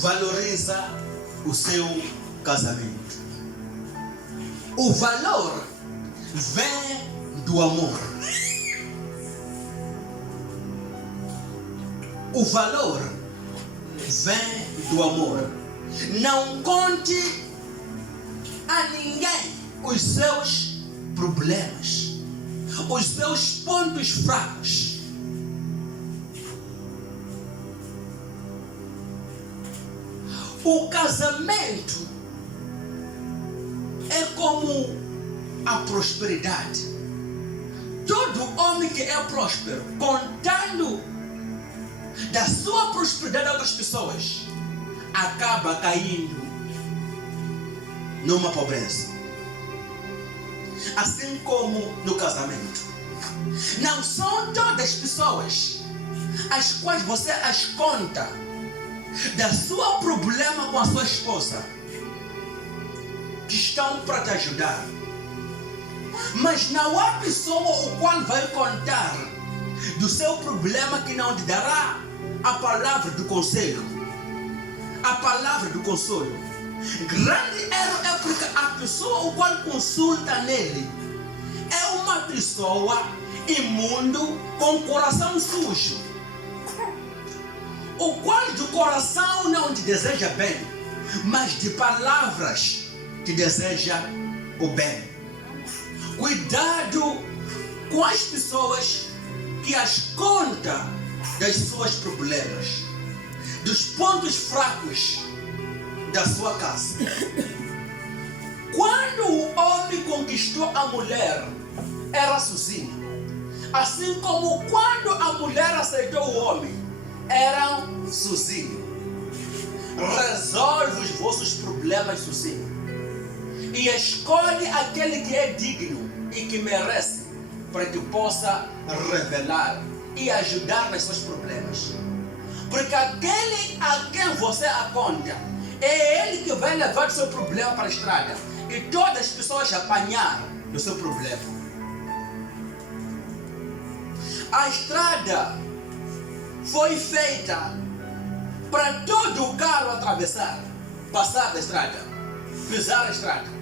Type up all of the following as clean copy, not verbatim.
valoriza o seu casamento. O valor vem do amor. O valor vem do amor. Não conte a ninguém os seus problemas, os seus pontos fracos. O casamento é como a prosperidade. Todo homem que é próspero, contando da sua prosperidade a outras pessoas, acaba caindo numa pobreza. Assim como no casamento. Não são todas as pessoas as quais você as conta da sua problema com a sua esposa que estão para te ajudar. Mas não há pessoa o qual vai contar do seu problema que não te dará a palavra do conselho, a palavra do consolo. Grande erro é porque a pessoa o qual consulta nele é uma pessoa imundo com coração sujo, o qual do coração não te deseja bem, mas de palavras te deseja o bem. Cuidado com as pessoas que as conta das suas problemas, dos pontos fracos da sua casa. Quando o homem conquistou a mulher, era sozinho. Assim como quando a mulher aceitou o homem, eram sozinhos. Resolve os vossos problemas sozinho. E escolhe aquele que é digno e que merece, para que possa revelar e ajudar nos seus problemas. Porque aquele a quem você aponta, é ele que vai levar o seu problema para a estrada. E todas as pessoas apanharam do seu problema. A estrada foi feita para todo o carro atravessar, passar da estrada, pisar a estrada.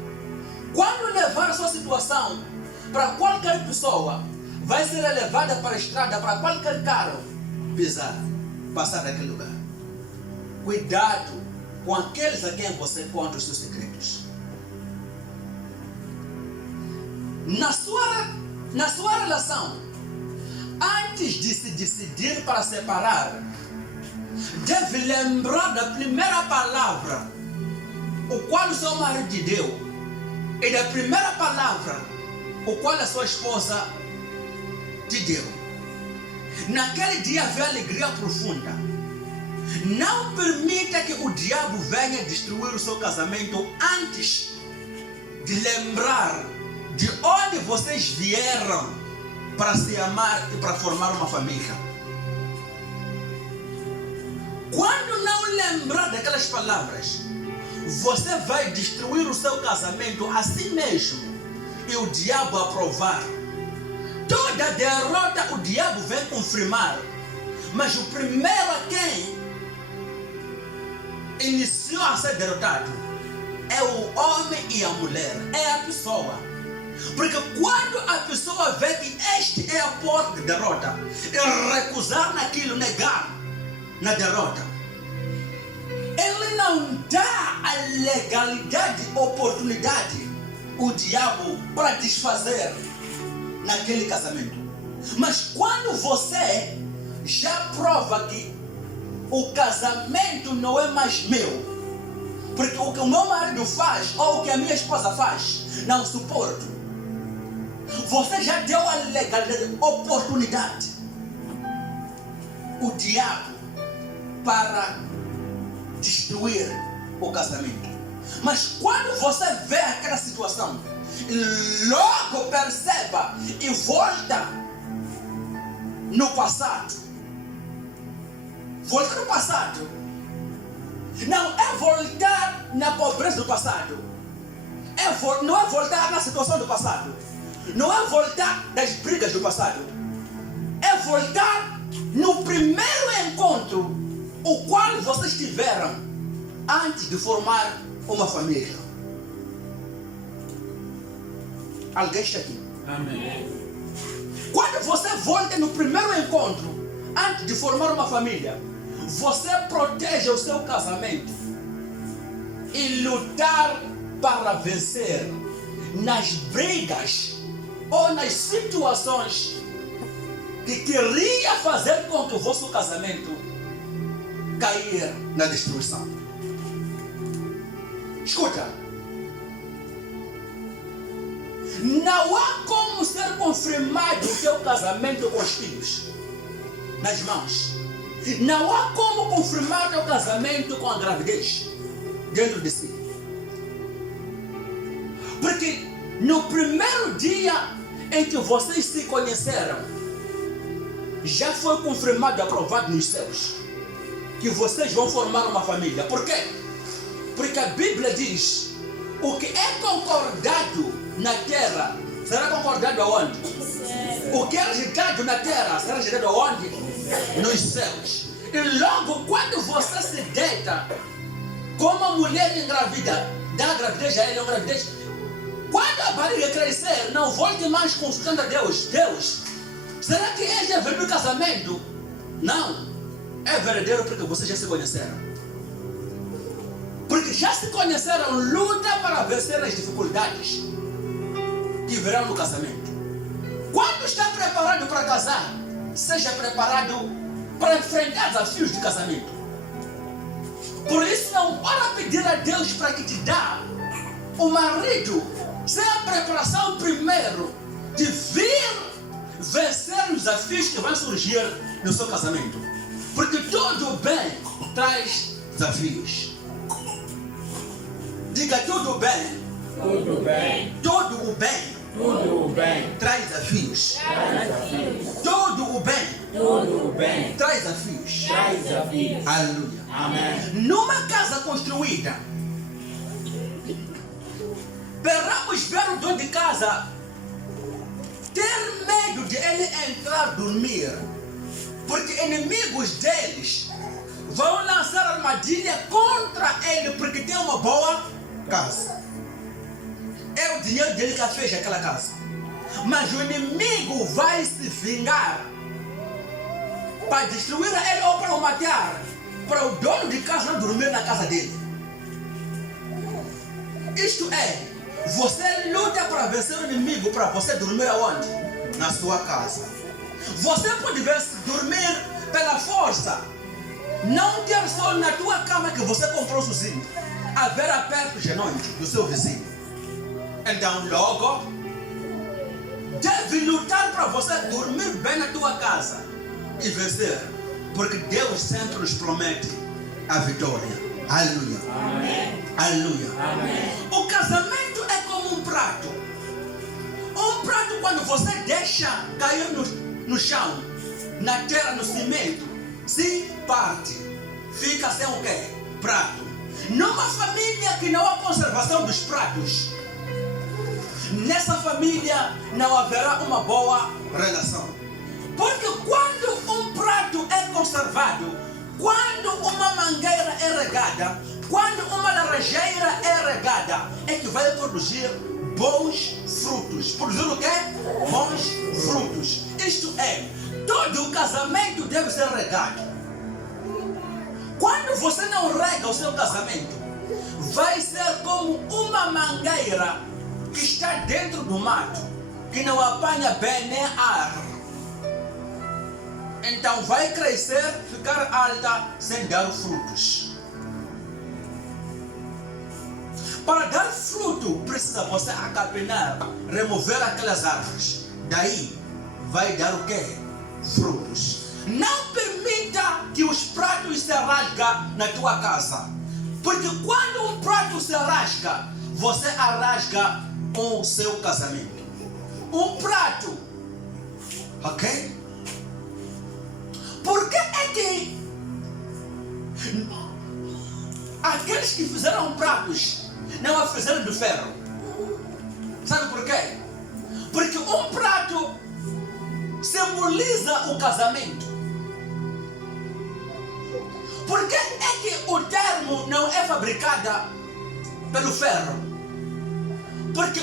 Quando levar a sua situação para qualquer pessoa, vai ser levada para a estrada para qualquer carro pisar, passar naquele lugar. Cuidado com aqueles a quem você conta os seus segredos. Na sua relação, antes de se decidir para separar, deve lembrar da primeira palavra o qual o seu marido te deu e da primeira palavra o qual a sua esposa te deu. Naquele dia havia alegria profunda. Não permita que o diabo venha destruir o seu casamento antes de lembrar de onde vocês vieram para se amar e para formar uma família. Quando não lembrar daquelas palavras, você vai destruir o seu casamento assim mesmo e o diabo aprovar. Toda derrota o diabo vem confirmar, mas o primeiro a quem iniciou a ser derrotado é o homem e a mulher, é a pessoa. Porque quando a pessoa vê que este é a porta de derrota, e recusar naquilo, negar na derrota, ele não dá a legalidade, oportunidade, o diabo para desfazer naquele casamento. Mas quando você já prova que o casamento não é mais meu, porque o que o meu marido faz ou o que a minha esposa faz, não suporto, você já deu a legalidade, oportunidade, o diabo para destruir o casamento. Mas quando você vê aquela situação, logo perceba e volta no passado. Volta no passado. Não é voltar na pobreza do passado. Não é voltar na situação do passado. Não é voltar das brigas do passado. É voltar no primeiro encontro o qual vocês tiveram antes de formar uma família. Alguém está aqui? Amém. Quando você volta no primeiro encontro, antes de formar uma família, você protege o seu casamento e lutar para vencer nas brigas ou nas situações que queria fazer com que o vosso casamento cair na destruição. Escuta, não há como ser confirmado o teu casamento com os filhos nas mãos. Não há como confirmar o teu casamento com a gravidez dentro de si. Porque no primeiro dia em que vocês se conheceram, já foi confirmado e aprovado nos céus que vocês vão formar uma família. Por quê? Porque a Bíblia diz: o que é concordado na terra será concordado aonde? O que é rejeitado na terra será rejeitado aonde? Nos céus. E logo quando você se deita com uma mulher engravida, dá gravidez a ele, uma gravidez, quando a barriga crescer, não volte mais consultando a Deus. Deus, será que este é verdadeiro casamento? Não, é verdadeiro porque vocês já se conheceram. Porque já se conheceram, luta para vencer as dificuldades que virão no casamento. Quando está preparado para casar, seja preparado para enfrentar desafios de casamento. Por isso não para pedir a Deus para que te dá o marido sem a preparação primeiro de vir vencer os desafios que vão surgir no seu casamento. Porque todo bem traz desafios. Diga tudo bem. Tudo bem. Todo o bem. Tudo bem. Traz desafios. Traz desafios. Todo o bem. Tudo bem. Traz desafios. Traz desafios. Aleluia. Amém. Numa casa construída, esperamos ver o dono de casa ter medo de ele entrar dormir, porque inimigos deles vão lançar armadilha contra ele porque tem uma boa casa. É o dinheiro dele que fez aquela casa. Mas o inimigo vai se vingar para destruir ele ou para o matar, para o dono de casa não dormir na casa dele. Isto é, você luta para vencer o inimigo para você dormir aonde? Na sua casa. Você pode dormir pela força, não ter sol na tua cama que você comprou sozinho, haver aperto de noite do seu vizinho. Então logo deve lutar para você dormir bem na tua casa e vencer, porque Deus sempre nos promete a vitória. Aleluia. Amém. Aleluia. Amém. O casamento é como um prato. Um prato, quando você deixa cair no chão, na terra, no cimento, se parte, fica sem o quê? Prato. Numa família que não há conservação dos pratos, nessa família não haverá uma boa relação. Porque quando um prato é conservado, quando uma mangueira é regada, quando uma laranjeira é regada, é que vai produzir bons frutos. Produzir o quê? Bons frutos. Isto é, todo o casamento deve ser regado. Quando você não rega o seu casamento, vai ser como uma mangueira que está dentro do mato, que não apanha bem nem ar. Então vai crescer, ficar alta, sem dar frutos. Para dar fruto, precisa você acapinar, remover aquelas árvores. Daí vai dar o quê? Frutos. Não permita que os pratos se rasguem na tua casa. Porque quando um prato se rasga, você arrasga o seu casamento. Um prato, ok? Por que é que aqueles que fizeram pratos não a fizeram de ferro? Sabe por quê? Porque um prato simboliza o casamento. Por que é que o termo não é é fabricada pelo ferro. Porque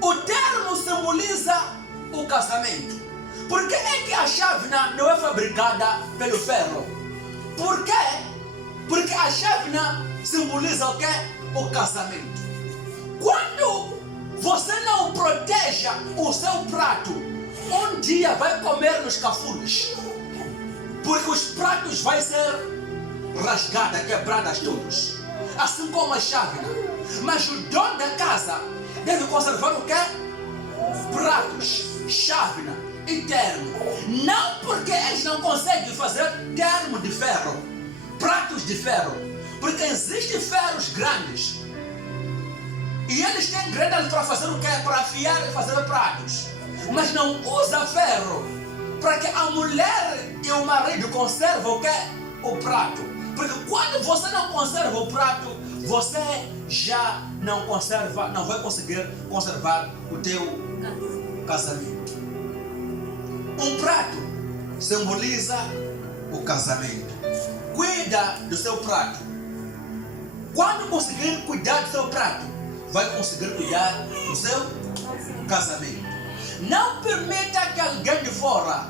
o termo simboliza o casamento. Por que é que a chávena não é fabricada pelo ferro? Por quê? Porque a chávena simboliza o quê? O casamento. Quando você não proteja o seu prato, um dia vai comer nos cafuros. Porque os pratos vão ser rasgados, quebrados todos. Assim como a chávena. Mas o dono da casa deve conservar o quê? Pratos, chávena e termo. Não porque eles não conseguem fazer termo de ferro, pratos de ferro. Porque existem ferros grandes. E eles têm grelhas para fazer o quê? Para afiar e fazer pratos. Mas não usa ferro para que a mulher e o marido conservam o quê? O prato. Porque quando você não conserva o prato, você já não conserva, não vai conseguir conservar o teu casamento. Um prato simboliza o casamento. Cuida do seu prato. Quando conseguir cuidar do seu prato, vai conseguir cuidar do seu casamento. Não permita que alguém de fora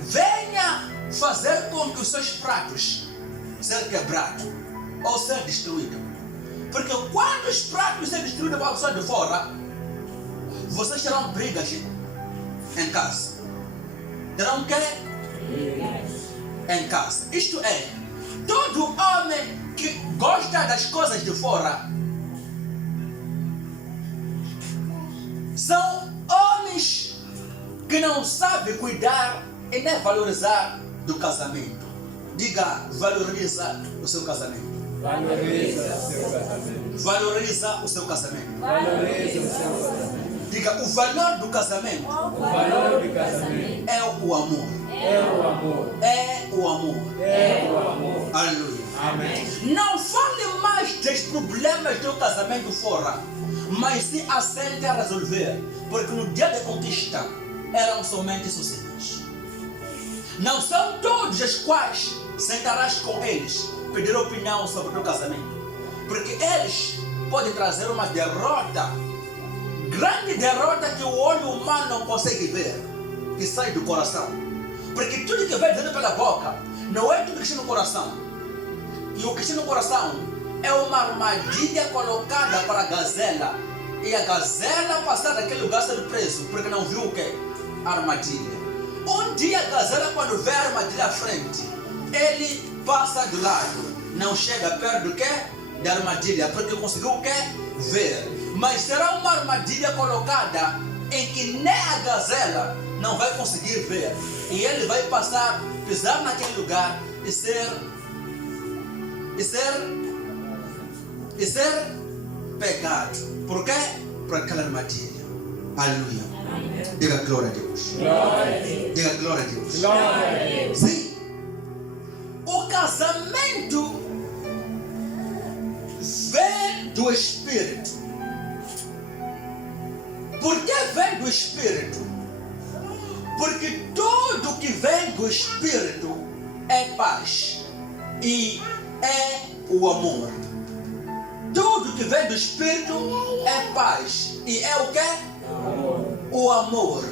venha fazer com que os seus pratos sejam quebrados ou sejam destruídos. Porque quando os pratos são destruídos para a pessoa de fora, vocês terão brigas em casa. Terão o quê? Em casa. Isto é, todo homem que gosta das coisas de fora são homens que não sabem cuidar e nem valorizar do casamento. Diga, valoriza o seu casamento. Valoriza o seu casamento. Valoriza o seu casamento. Valoriza o seu casamento. Diga, o valor do casamento O valor do casamento é o amor. é o amor. É o amor. É o amor. Aleluia. Amém. Não fale mais dos problemas do casamento fora, mas se assente a resolver, porque no dia da conquista eram somente sucessivos. Não são todos os quais sentarás com eles pedir opinião sobre o teu casamento, porque eles podem trazer uma derrota, grande derrota que o olho humano não consegue ver, que sai do coração. Porque tudo que vem dentro pela boca não é tudo que está no coração. E o que está no coração é uma armadilha colocada para a gazela. E a gazela passar daquele lugar ser preso, porque não viu o que? A armadilha. Um dia a gazela, quando vê a armadilha à frente, ele passa do lado. Não chega perto do que? Da armadilha, porque conseguiu o que? Ver. Mas será uma armadilha colocada em que nem a gazela não vai conseguir ver. E ele vai passar, pisar naquele lugar e ser pegado. Por quê? Por aquela armadilha. Aleluia. Diga glória a Deus. Glória a Deus. Diga glória a Deus. Glória a Deus. Sim. O casamento vem do Espírito. Por que vem do Espírito? Porque tudo que vem do Espírito é paz e é o amor. Tudo que vem do Espírito é paz e é o quê? O amor.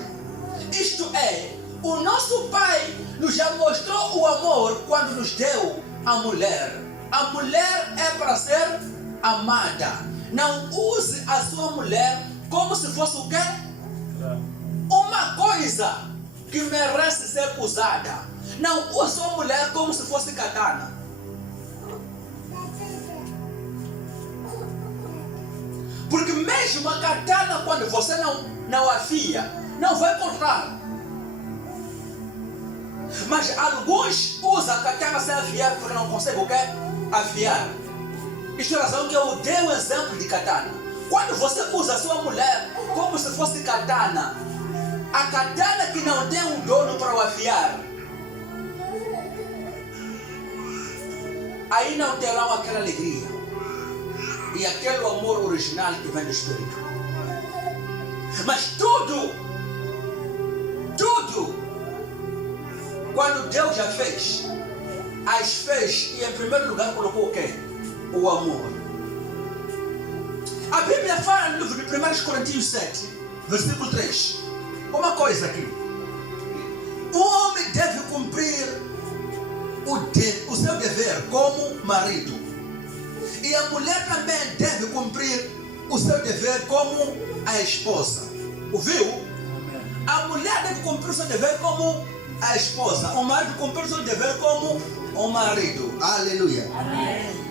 Isto é, o nosso Pai nos já mostrou o amor quando nos deu a mulher. A mulher é para ser amada. Não use a sua mulher como se fosse o quê? Uma coisa que merece ser usada. Não use a mulher como se fosse katana. Porque mesmo a katana, quando você não afia, não vai cortar. Mas alguns usam a katana sem afiar porque não conseguem o quê? Afiar. Isto é a razão que eu dei um exemplo de katana. Quando você usa a sua mulher como se fosse katana, a katana que não tem um dono para o afiar, aí não terão aquela alegria e aquele amor original que vem do Espírito. Mas tudo, quando Deus já fez, as fez e em primeiro lugar colocou o quê? O amor. A Bíblia fala no livro de 1 Coríntios 7, versículo 3. Uma coisa aqui. O homem deve cumprir o seu dever como marido. E a mulher também deve cumprir o seu dever como a esposa. Ouviu? A mulher deve cumprir o seu dever como a esposa. O marido cumprir o seu dever como o marido. Aleluia. Amém.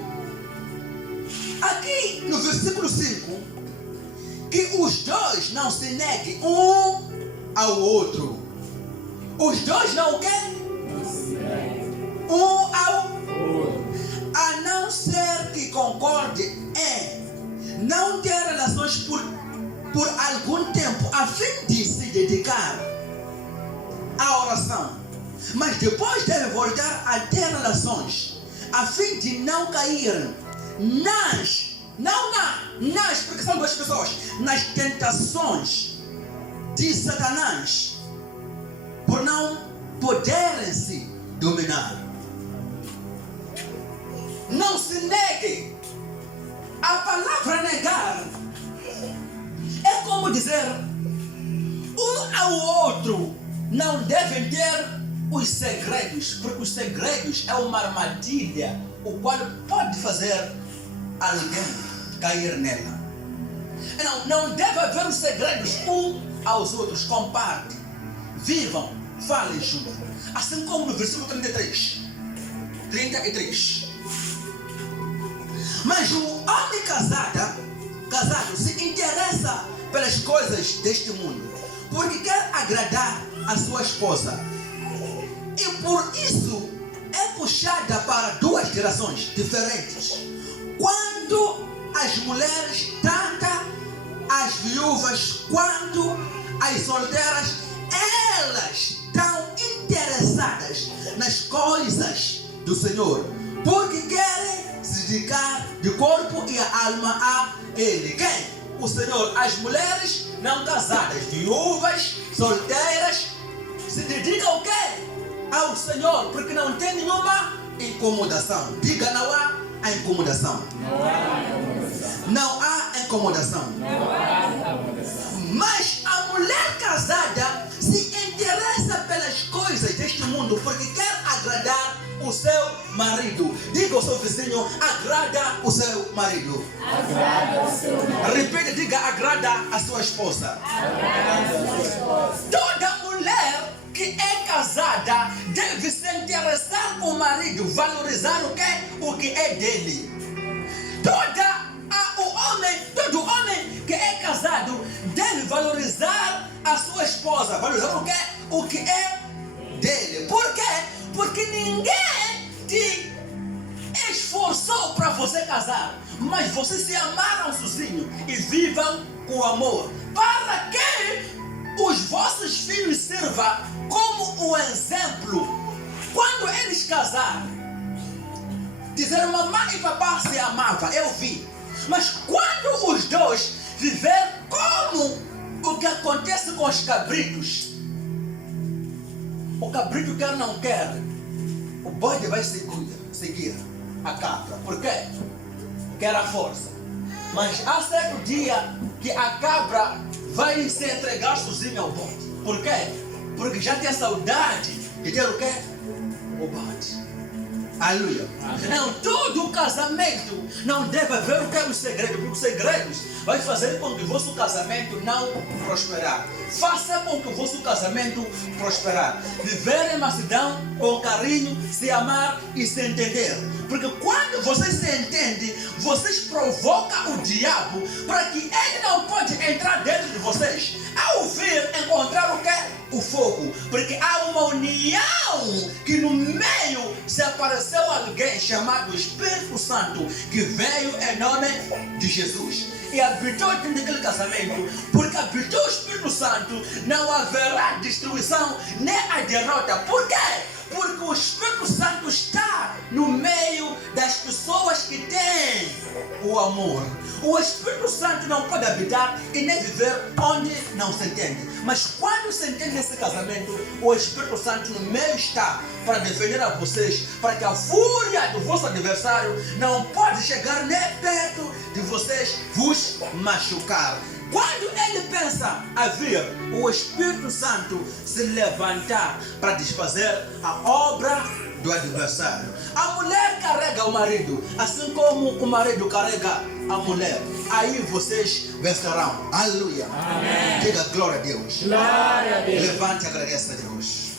Aqui no versículo 5, que os dois não se neguem um ao outro. Os dois não o quê? Um ao a não ser que concorde em não ter relações por algum tempo, a fim de se dedicar à oração. Mas depois deve voltar a ter relações, a fim de não caírem porque são duas pessoas, nas tentações de Satanás, por não poderem se dominar. Não se negue. A palavra negar é como dizer um ao outro não devem ter os segredos, porque os segredos é uma armadilha o qual pode fazer alguém cair nela. Não deve haver os segredos um aos outros. Compartilhem, vivam, falem juntos. Assim como no versículo 33. Mas o homem casado se interessa pelas coisas deste mundo, porque quer agradar a sua esposa. E por isso é puxada para duas direções diferentes. Quando as mulheres, tanto as viúvas quanto as solteiras, elas estão interessadas nas coisas do Senhor, porque querem se dedicar de corpo e a alma a Ele. Quem? O Senhor. As mulheres não casadas, viúvas, solteiras, se dedicam ao quê? Ao Senhor, porque não tem nenhuma incomodação. Diga, não há incomodação. Não há incomodação. Mas a mulher casada se interessa pelas coisas deste mundo, porque quer agradar o seu marido. Diga ao seu vizinho, agrada o seu marido. Agrada o seu marido. Repita, diga, agrada a sua esposa. Agrada a sua esposa. Toda mulher que é casada deve se interessar com o marido, valorizar o que é dele. Todo homem que é casado deve valorizar a sua esposa, valorizar o que é dele. Por quê? Porque ninguém te esforçou para você casar, mas vocês se amaram sozinhos e vivam com amor, para que os vossos filhos sirvam como um exemplo. Quando eles casarem, dizer mamãe e papai se amavam, eu vi. Mas quando os dois viverem como o que acontece com os cabritos, o cabrito quer não quer, o bode vai seguir a cabra. Por quê? Quer a força. Mas há certo dia que a cabra vai se entregar sozinha ao bode. Por quê? Porque já tem saudade de ter o quê? O bode. Aleluia. Não, todo casamento não deve haver o que é o segredo, porque os segredos vai fazer com que o vosso casamento não prosperar. Faça com que o vosso casamento prosperar. Viver em mansidão, com carinho, se amar e se entender. Porque quando vocês se entendem, vocês provocam o diabo para que ele não pode entrar dentro de vocês. Ao vir, encontrar o quê? O fogo. Porque há uma união que no meio se apareceu alguém chamado Espírito Santo, que veio em nome de Jesus e habitou dentro daquele casamento. Porque habitou o Espírito Santo, não haverá destruição nem a derrota. Por quê? Porque o Espírito Santo está no meio das pessoas que têm o o amor. O Espírito Santo não pode habitar e nem viver onde não se entende. Mas quando se entende nesse casamento, o Espírito Santo no meio está para defender a vocês, para que a fúria do vosso adversário não pode chegar nem perto de vocês vos machucar. Quando ele pensa a vir, o Espírito Santo se levantar para desfazer a obra do adversário. A mulher carrega o marido, assim como o marido carrega a mulher. Aí vocês vencerão. Aleluia. Amém. Diga glória a Deus. Glória a Deus. Levante e agradeça a Deus.